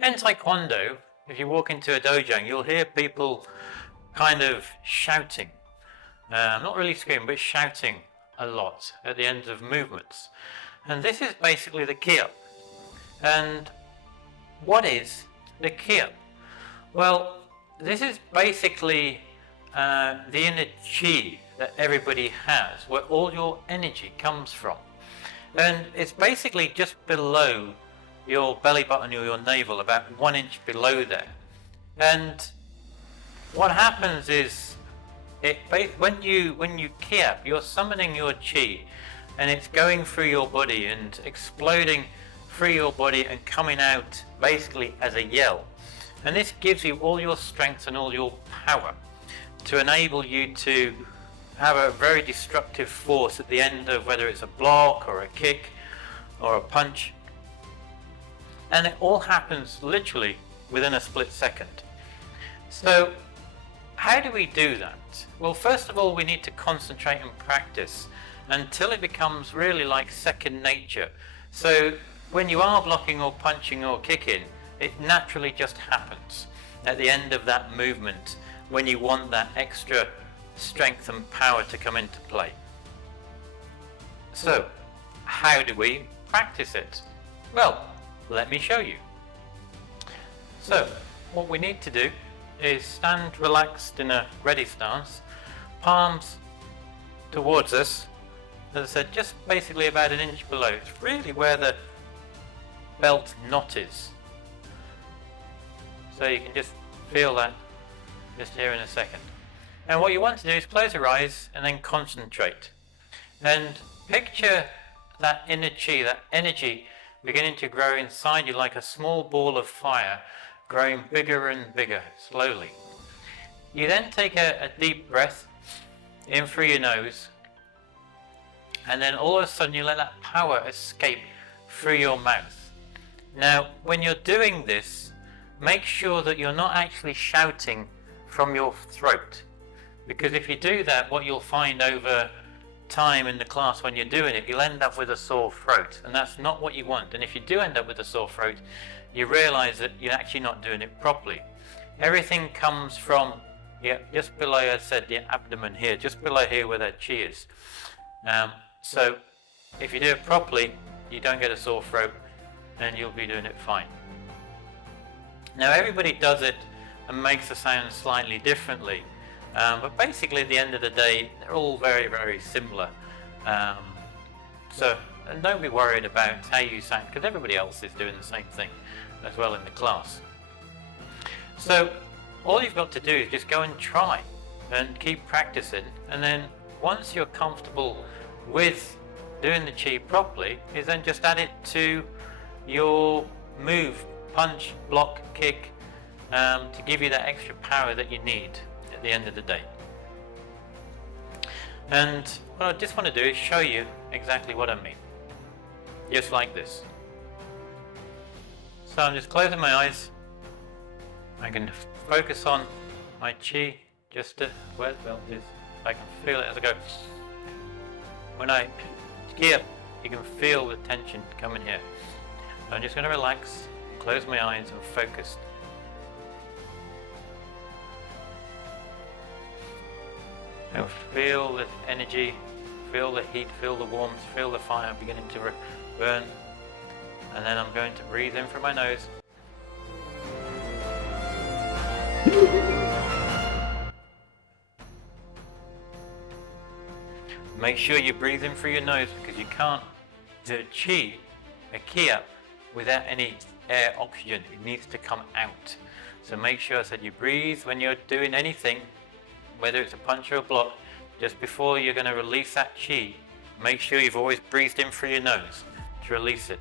In Taekwondo, if you walk into a dojang, you'll hear people kind of shouting. Not really screaming, but shouting a lot at the end of movements. And this is basically the Ki Hap. And what is the Ki Hap? Well, this is basically the inner chi that everybody has, where all your energy comes from. And it's basically just below your belly button or your navel, about 1 inch below there. And what happens is, when you Ki Hap, you're summoning your chi, and it's going through your body and exploding through your body and coming out basically as a yell. And this gives you all your strength and all your power to enable you to have a very destructive force at the end of whether it's a block or a kick or a punch. And it all happens literally within a split second. So how do we do that? Well, first of all, we need to concentrate and practice until it becomes really like second nature. So when you are blocking or punching or kicking, it naturally just happens at the end of that movement when you want that extra strength and power to come into play. So how do we practice it? Well, let me show you. So what we need to do is stand relaxed in a ready stance, palms towards us, as I said, just basically about 1 inch below. It's really where the belt knot is. So you can just feel that just here in a second. And what you want to do is close your eyes and then concentrate. And picture that inner chi, that energy beginning to grow inside you like a small ball of fire, growing bigger and bigger slowly. You then take a deep breath in through your nose, and then all of a sudden you let that power escape through your mouth. Now, when you're doing this, make sure that you're not actually shouting from your throat, because if you do that, what you'll find over time in the class when you're doing it, you'll end up with a sore throat, and that's not what you want. And if you do end up with a sore throat, you realize that you're actually not doing it properly. Everything comes from just below, as I said, the abdomen here, just below here where that chi is. So if you do it properly, you don't get a sore throat and you'll be doing it fine. Now everybody does it and makes the sound slightly differently, but basically at the end of the day they're all very, very similar. So don't be worried about how you sound, because everybody else is doing the same thing as well in the class. So all you've got to do is just go and try and keep practicing, and then once you're comfortable with doing the chi properly, is then just add it to your move, punch, block, kick, to give you that extra power that you need at the end of the day. And what I just want to do is show you exactly what I mean, just like this. So I'm just closing my eyes. I can focus on my chi, just to where the belt is. I can feel it as I go. When I Ki Hap, you can feel the tension coming here. So I'm just going to relax, close my eyes and focus. And feel the energy, feel the heat, feel the warmth, feel the fire beginning to burn. And then I'm going to breathe in through my nose. Make sure you breathe in through your nose, because you can't do chi, a Ki Hap, without any air, oxygen. It needs to come out. So make sure, I said, you breathe when you're doing anything, whether it's a punch or a block. Just before you're going to release that chi, make sure you've always breathed in through your nose to release it.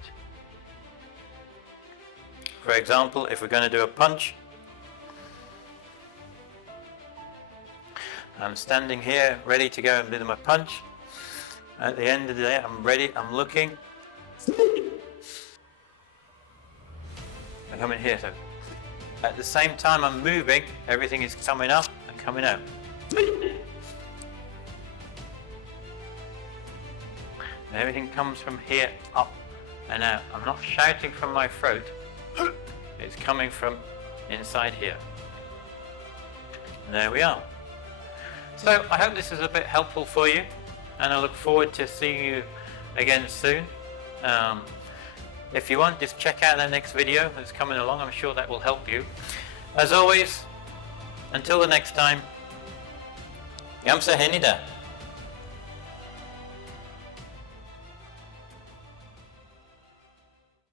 For example, if we're going to do a punch, I'm standing here ready to go and do my punch. At the end of the day, I'm ready, I'm looking. I come in here, so at the same time I'm moving, everything is coming up and coming out. And everything comes from here up and out. I'm not shouting from my throat. It's coming from inside here. And there we are. So I hope this is a bit helpful for you, and I look forward to seeing you again soon. If you want, just check out that next video that's coming along. I'm sure that will help you. As always, until the next time, 감사합니다.